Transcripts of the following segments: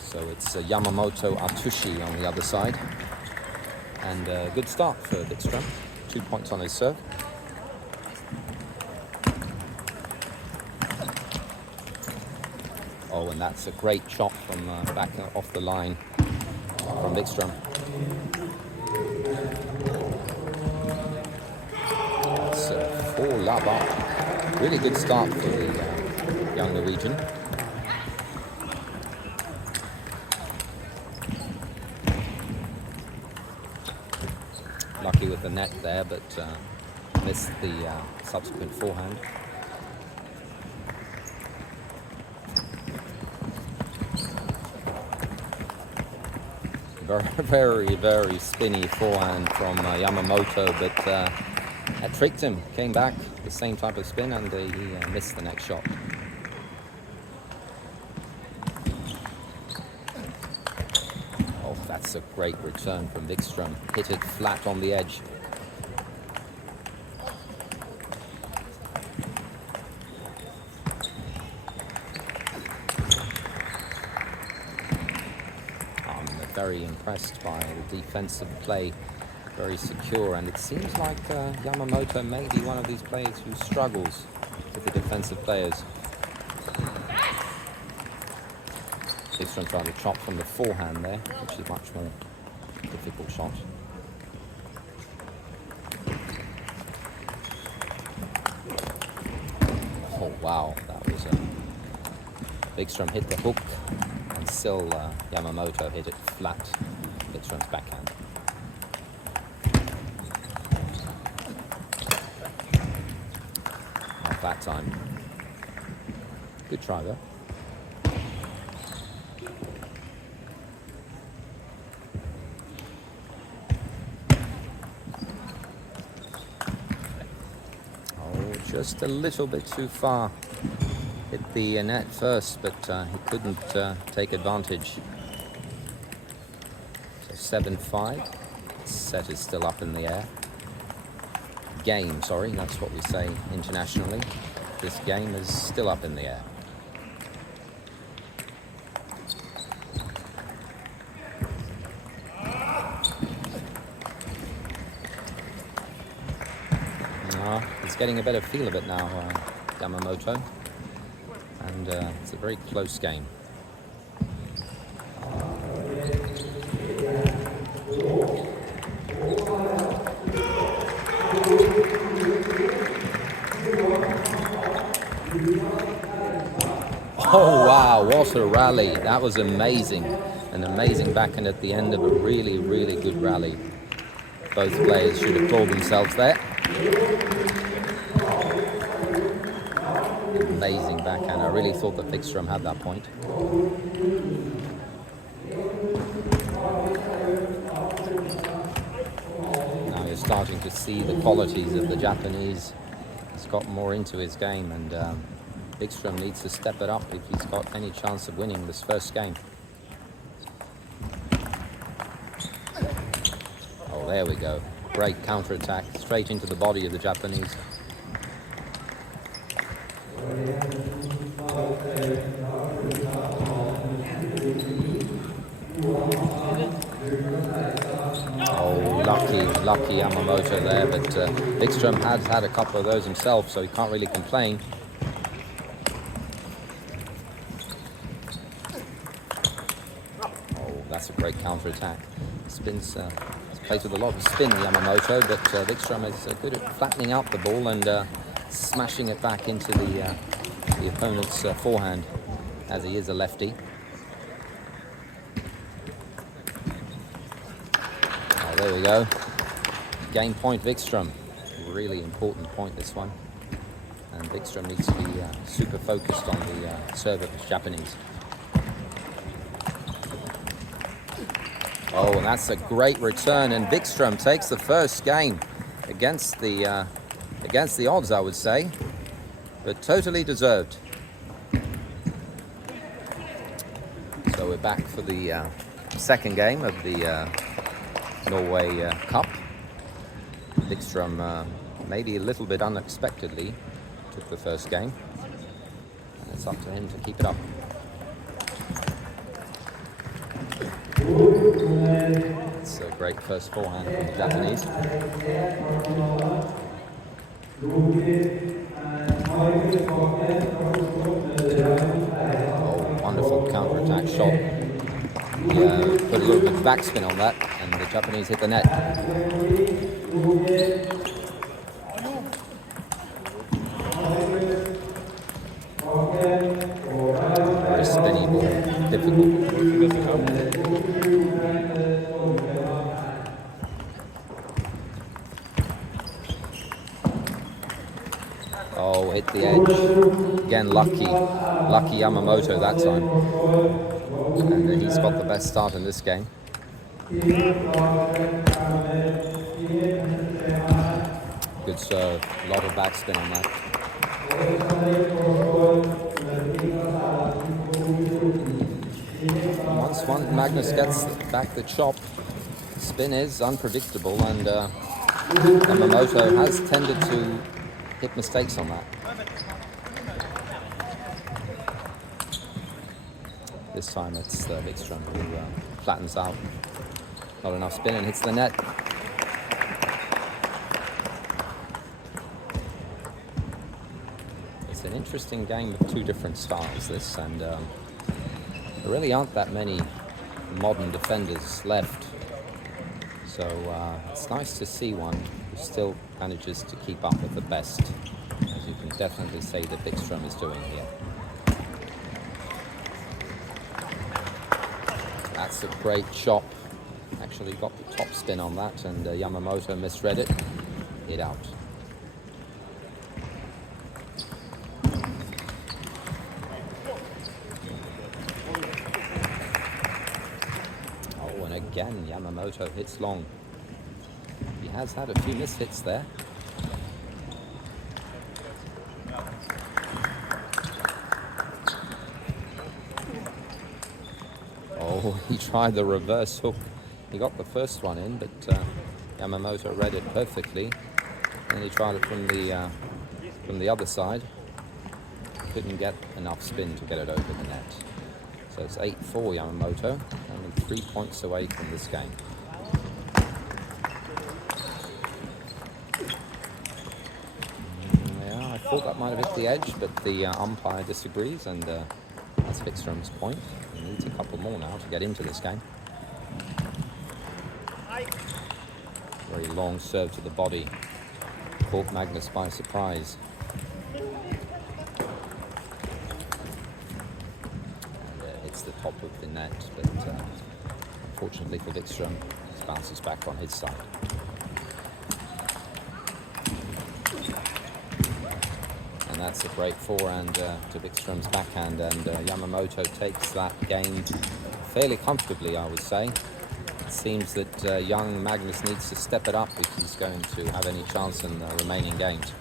So it's Yamamoto, Atsushi on the other side. And a good start for Vikstrøm. 2 points on his serve. Oh, and that's a great shot from back off the line from Vikstrøm. That's 4 love up. Really good start for the young Norwegian. Lucky with the net there, but missed the subsequent forehand. Very, very spinny forehand from Yamamoto, but that tricked him. Came back, the same type of spin, and he missed the next shot. Oh, that's a great return from Vikstrøm. Hit it flat on the edge. Very impressed by the defensive play, very secure, and it seems like Yamamoto may be one of these players who struggles with the defensive players. Vikstrøm trying to chop from the forehand there, which is much more difficult shot. Oh wow, that was a Vikstrøm hit the hook. Still, Yamamoto hit it flat. Vikstrøm's backhand. Not that time. Good try though. Oh, just a little bit too far. Hit the net first, but he couldn't take advantage. So 7-5. Set is still up in the air. Game, sorry, that's what we say internationally. This game is still up in the air. He's getting a better feel of it now, Yamamoto. And it's a very close game. Oh wow, what a rally. That was amazing. An amazing backhand at the end of a really, really good rally. Both players should applaud themselves there. Amazing backhand. I really thought that Vikstrøm had that point. Now you're starting to see the qualities of the Japanese. He's got more into his game, and Vikstrøm needs to step it up if he's got any chance of winning this first game. Oh, there we go. Great counter-attack straight into the body of the Japanese. Oh, lucky Yamamoto there, but Vikstrøm has had a couple of those himself, so he can't really complain. Oh, that's a great counter-attack. Spins, plays with a lot of spin, Yamamoto, but Vikstrøm is good at flattening out the ball and smashing it back into the opponent's forehand, as he is a lefty. Oh, there we go. Game point, Vikstrøm. Really important point, this one. And Vikstrøm needs to be super focused on the serve of the Japanese. Oh, and that's a great return, and Vikstrøm takes the first game against the odds, I would say, but totally deserved. So we're back for the second game of the Norway Cup. Vikstrøm maybe a little bit unexpectedly took the first game. It's up to him to keep it up. It's a great first forehand from the Japanese. Oh, wonderful counter-attack shot. He put a little bit of backspin on that, and the Japanese hit the net. Very spinny ball, difficult. Oh, hit the edge. Again, lucky Yamamoto that time. And he's got the best start in this game. Good serve, a lot of backspin on that. Once Magnus gets back the chop, spin is unpredictable, and Yamamoto has tended to hit mistakes on that. This time it's Vikstrøm who flattens out. Not enough spin and hits the net. It's an interesting game with two different styles, this, and there really aren't that many modern defenders left. So it's nice to see one who still manages to keep up with the best, as you can definitely say that Vikstrøm is doing here. That's a great chop. Actually got the top spin on that, and Yamamoto misread it. Hit out. Oh, and again Yamamoto hits long. He has had a few mishits there. Oh, he tried the reverse hook. He got the first one in, but Yamamoto read it perfectly. And he tried it from the other side. Couldn't get enough spin to get it over the net. So it's 8-4 Yamamoto, only 3 points away from this game. Yeah, I thought that might have hit the edge, but the umpire disagrees, and that's Vikstrøm's point. He needs a couple more now to get into this game. Very long serve to the body. Caught Magnus by surprise. And hits the top of the net, but unfortunately for Vikstrøm, it bounces back on his side. And that's a great forehand to Vikstrøm's backhand, and Yamamoto takes that game fairly comfortably, I would say. It seems that young Magnus needs to step it up if he's going to have any chance in the remaining games.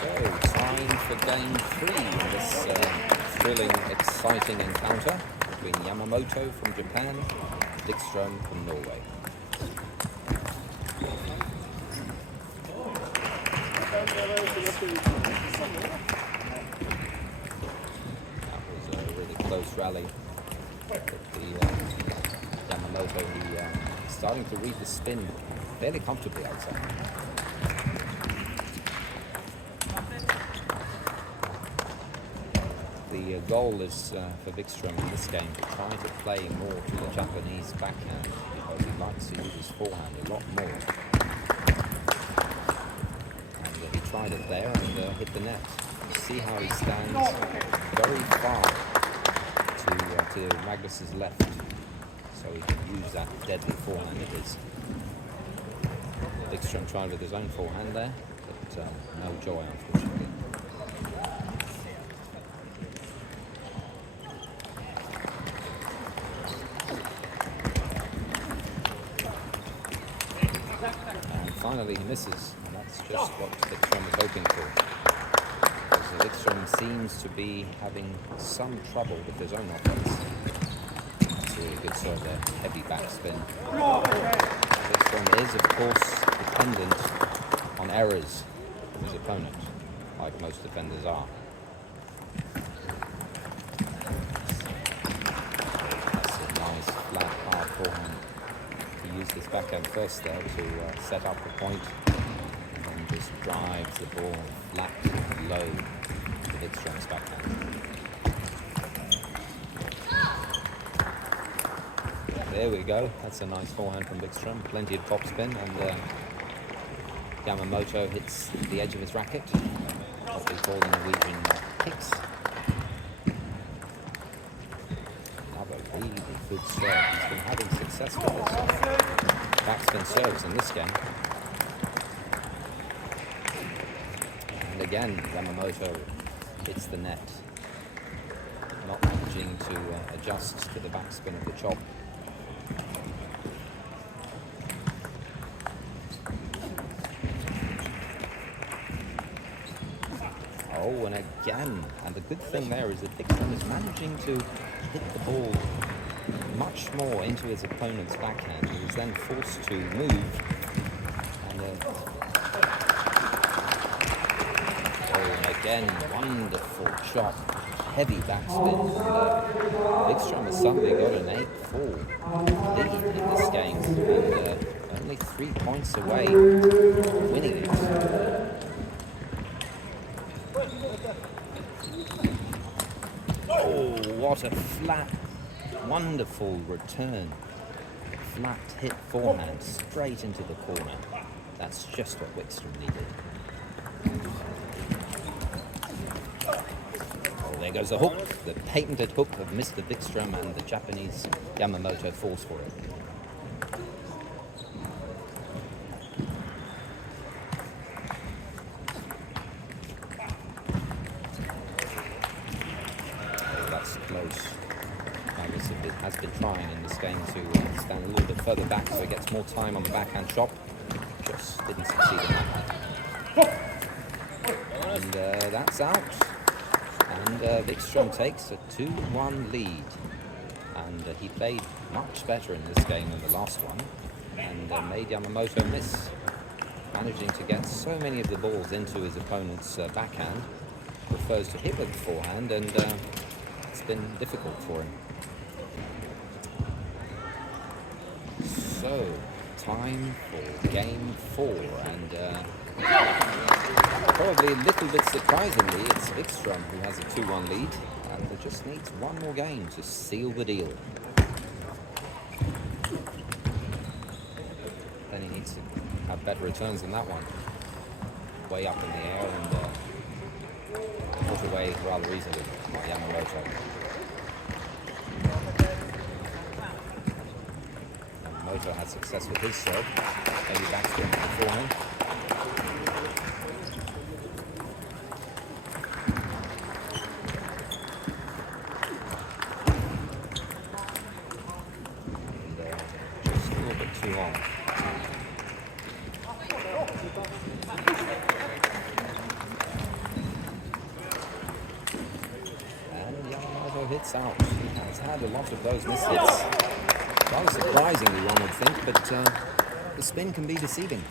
So, time for game 3 in this thrilling, exciting encounter between Yamamoto from Japan and Vikstrøm from Norway. That was a really close rally. The Yamamoto, who starting to read the spin fairly comfortably, I'd say. The goal is for Vikstrøm in this game to try to play more to the Japanese backhand, because he likes to use his forehand a lot more. And he tried it there and hit the net. You see how he stands very far to Magnus's left, so he can use that deadly forehand of his. Vikstrøm tried with his own forehand there, but no joy, unfortunately. And finally he misses, and that's just what Vikstrøm was hoping for. Vikstrøm seems to be having some trouble with his own offense. That's a really good serve there, heavy backspin. Vikstrøm is, of course, dependent on errors his opponent, like most defenders are. That's a nice flat hard forehand. He used his backhand first there to set up the point, and then just drives the ball flat and low to Vikström's backhand. There we go. That's a nice forehand from Vikström. Plenty of topspin, and Yamamoto hits the edge of his racket, what they call the Norwegian kicks. Another really good serve. He's been having success with his backspin serves in this game. And again, Yamamoto hits the net, not managing to adjust to the backspin of the chop. Oh, and again, and the good thing there is that Vikström is managing to hit the ball much more into his opponent's backhand. He was then forced to move, and again, wonderful chop, heavy backspin. Vikström has suddenly got an 8-4 lead in this game, and only 3 points away from winning it. Oh, what a flat, wonderful return. Flat hit forehand straight into the corner. That's just what Vikström needed. Oh, there goes the hook, the patented hook of Mr. Vikström, and the Japanese Yamamoto falls for it. Close. Magnus has been trying in this game to stand a little bit further back so he gets more time on the backhand chop. Just didn't succeed in that. And that's out. And Vikström takes a 2-1 lead. And he played much better in this game than the last one, and made Yamamoto miss, managing to get so many of the balls into his opponent's backhand. Prefers to hit with the forehand, and it's been difficult for him. So, time for game 4, and probably a little bit surprisingly, it's Vikström who has a 2-1 lead, and he just needs one more game to seal the deal. Then he needs to have better returns than that one. Way up in the air, and put away rather easily by Yamamoto. Yamamoto had success with his serve, maybe backspin beforehand. And just a little bit too long. Hits out. He has had a lot of those missed hits. Rather surprisingly, one would think, but the spin can be deceiving.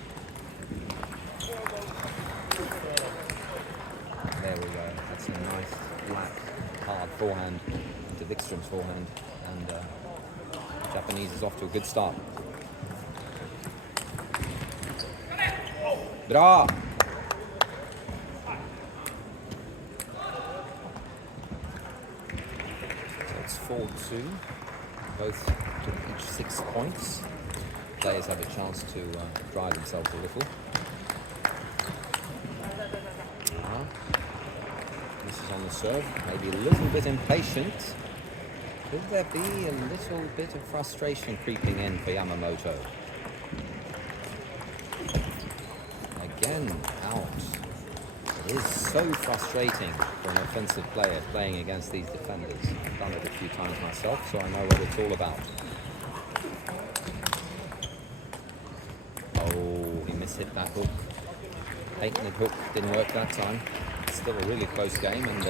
There we go. That's a nice, flat, hard forehand into Vikström's forehand, and Japanese is off to a good start. Bra! It's 4-2, both to each 6 points. Players have a chance to dry themselves a little. This is on the serve, maybe a little bit impatient. Could there be a little bit of frustration creeping in for Yamamoto? Again, out. It is so frustrating for an offensive player playing against these defenders. I've done it a few times myself, so I know what it's all about. Oh, he mishit that hook. Patented hook didn't work that time. It's still a really close game, and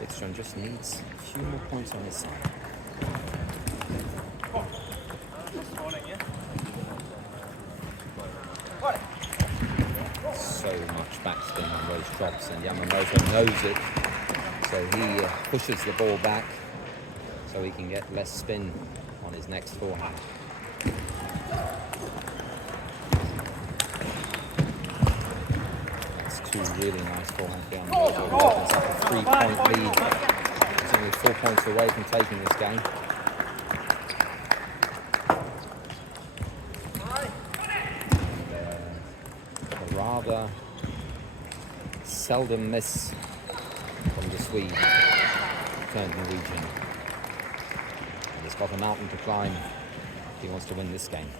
Vikström just needs a few more points on his side. So backspin on those drops, and Yamamoto knows it, so he pushes the ball back so he can get less spin on his next forehand. That's two really nice forehands for Yamamoto. He opens up a 3-point lead. He's only 4 points away from taking this game. Rather seldom miss from the Swede, turned Norwegian. And he's got a mountain to climb if he wants to win this game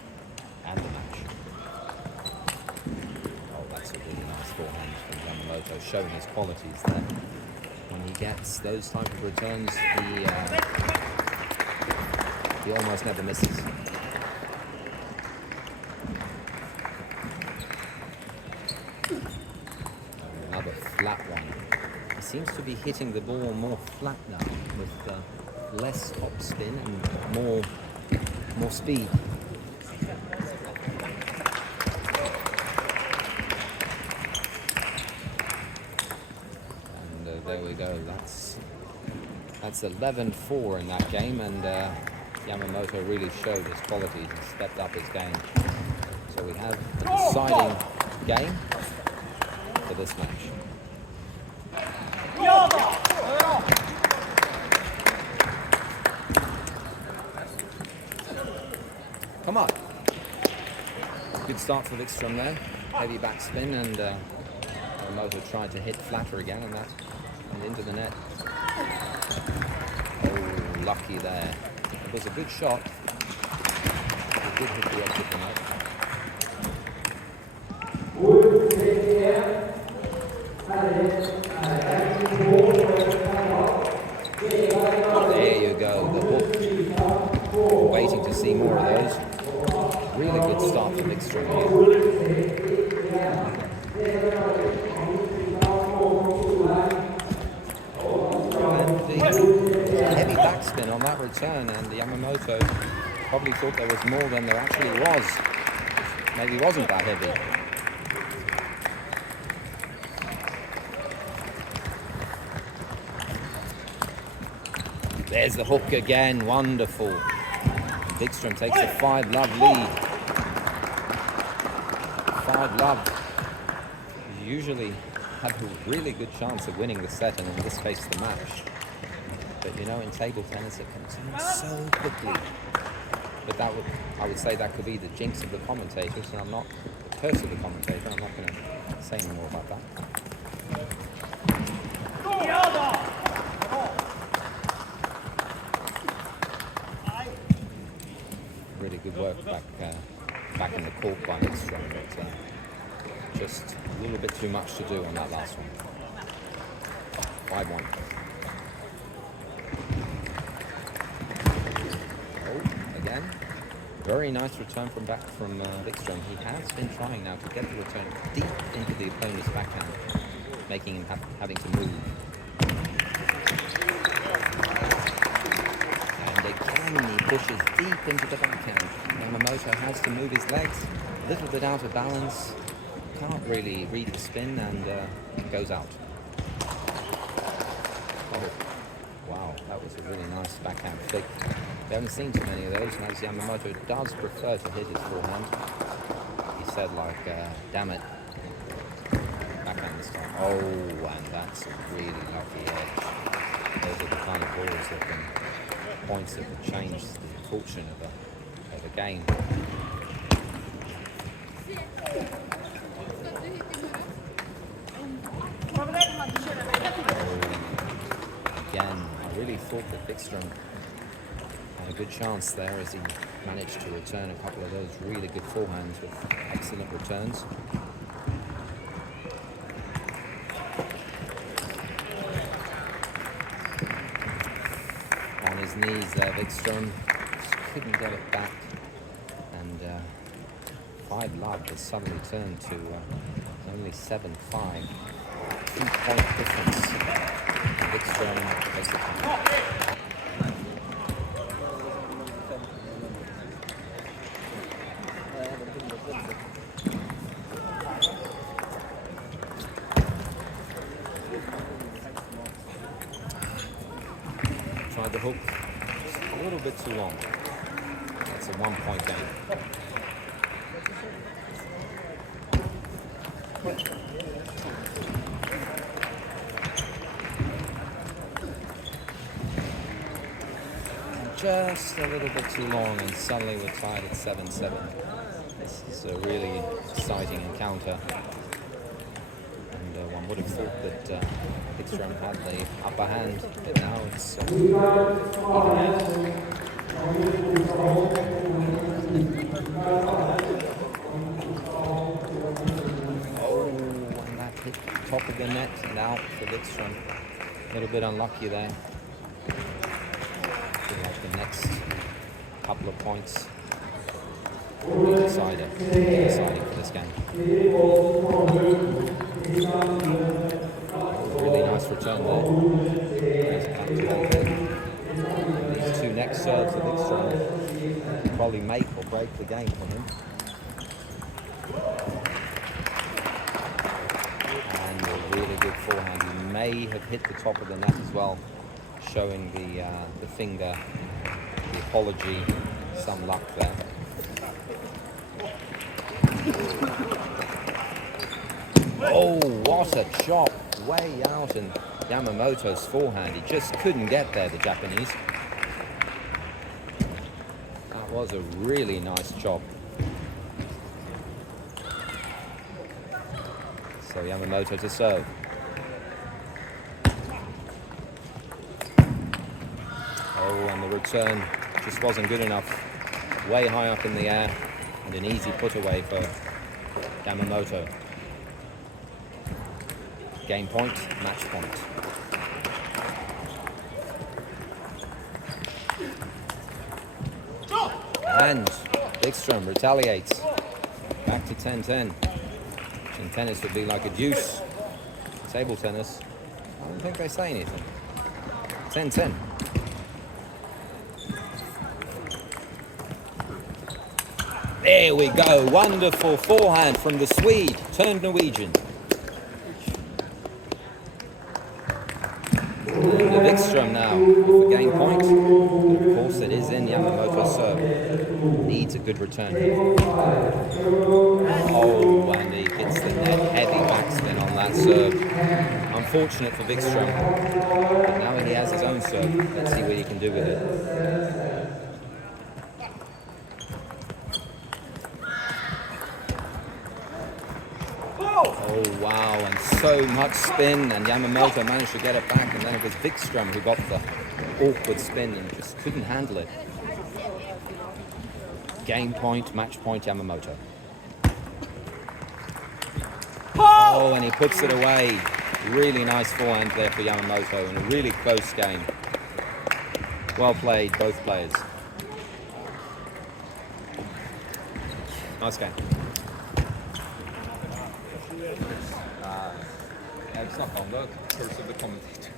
and the match. Oh, that's a really nice forehand from Yamamoto, showing his qualities there. When he gets those type of returns, he almost never misses. Another flat one. He seems to be hitting the ball more flat now, with less topspin and more speed. And there we go. That's 11-4 in that game, and Yamamoto really showed his qualities and stepped up his game. So we have a deciding game for this match. Come on. Good start for Vikstrøm there. Heavy backspin, and Yamamoto tried to hit flatter again, and into the net. Oh, lucky there. It was a good shot. It did hit the edge of the net. There you go, the hook. We're waiting to see more of those. Really good start for Vikstrøm here. And the heavy backspin on that return, and Yamamoto probably thought there was more than there actually was. Maybe wasn't that heavy. There's the hook again, wonderful. Vikstrøm takes a 5-love lead. 5-love. Usually have a really good chance of winning the set, and in this case the match. But you know, in table tennis it can turn so quickly. But I would say that could be the jinx of the commentators, and I'm not the curse of the commentator. I'm not going to say any more about that. Really good work back in the court by Vikstrøm, but just a little bit too much to do on that last one. 5-1. Oh, again. Very nice return from Vikstrøm. He has been trying now to get the return deep into the opponent's backhand, making him having to move. And again, he pushes deep into the backhand. Yamamoto has to move his legs, a little bit out of balance, can't really read the spin, and goes out. Oh, wow, that was a really nice backhand flick. We haven't seen too many of those, and as Yamamoto does prefer to hit his forehand, he said, like, damn it, backhand this time. Oh, and that's a really lucky edge. Those are the kind of balls that can, points that can change the fortune of a game. Again, I really thought that Vikstrøm had a good chance there as he managed to return a couple of those really good forehands with excellent returns. On his knees there, Vikstrøm just couldn't get it back, and 5-love has suddenly turned to only 7-5. 2-point difference. Vikstrøm takes the time. bit too long. It's a 1-point game. Just a little bit too long, and suddenly we're tied at 7-7. This is a really exciting encounter, and one would have thought that Vikstrøm had the upper hand, but now it's oh, and that hit the top of the net and out for Vikstrøm. A little bit unlucky there. Like the next couple of points will be deciding for this game. Really nice return there. These two next serves of Vikstrøm probably make or break the game for him. And a really good forehand. He may have hit the top of the net as well, showing the finger, the apology, some luck there. Oh, what a chop, way out, and Yamamoto's forehand, he just couldn't get there, the Japanese. That was a really nice chop. So Yamamoto to serve. Oh, and the return just wasn't good enough. Way high up in the air, and an easy put away for Yamamoto. Game point, match point. And Vikstrøm retaliates. Back to 10-10. In tennis would be like a deuce. Table tennis, I don't think they say anything. 10-10. There we go, wonderful forehand from the Swede, turned Norwegian. The Vikstrøm now for game point. But of course it is in Yamamoto's serve. Needs a good return here. Oh, and he hits the net, heavy backspin on that serve. Unfortunate for Vikstrøm, but now he has his own serve. Let's see what he can do with it. Oh wow, and so much spin, and Yamamoto managed to get it back, and then it was Vikstrøm who got the awkward spin and just couldn't handle it. Game point, match point, Yamamoto. Oh, and he puts it away. Really nice forehand there for Yamamoto in a really close game. Well played, both players. Nice game. Jeg snakker om det, curse of the commentator.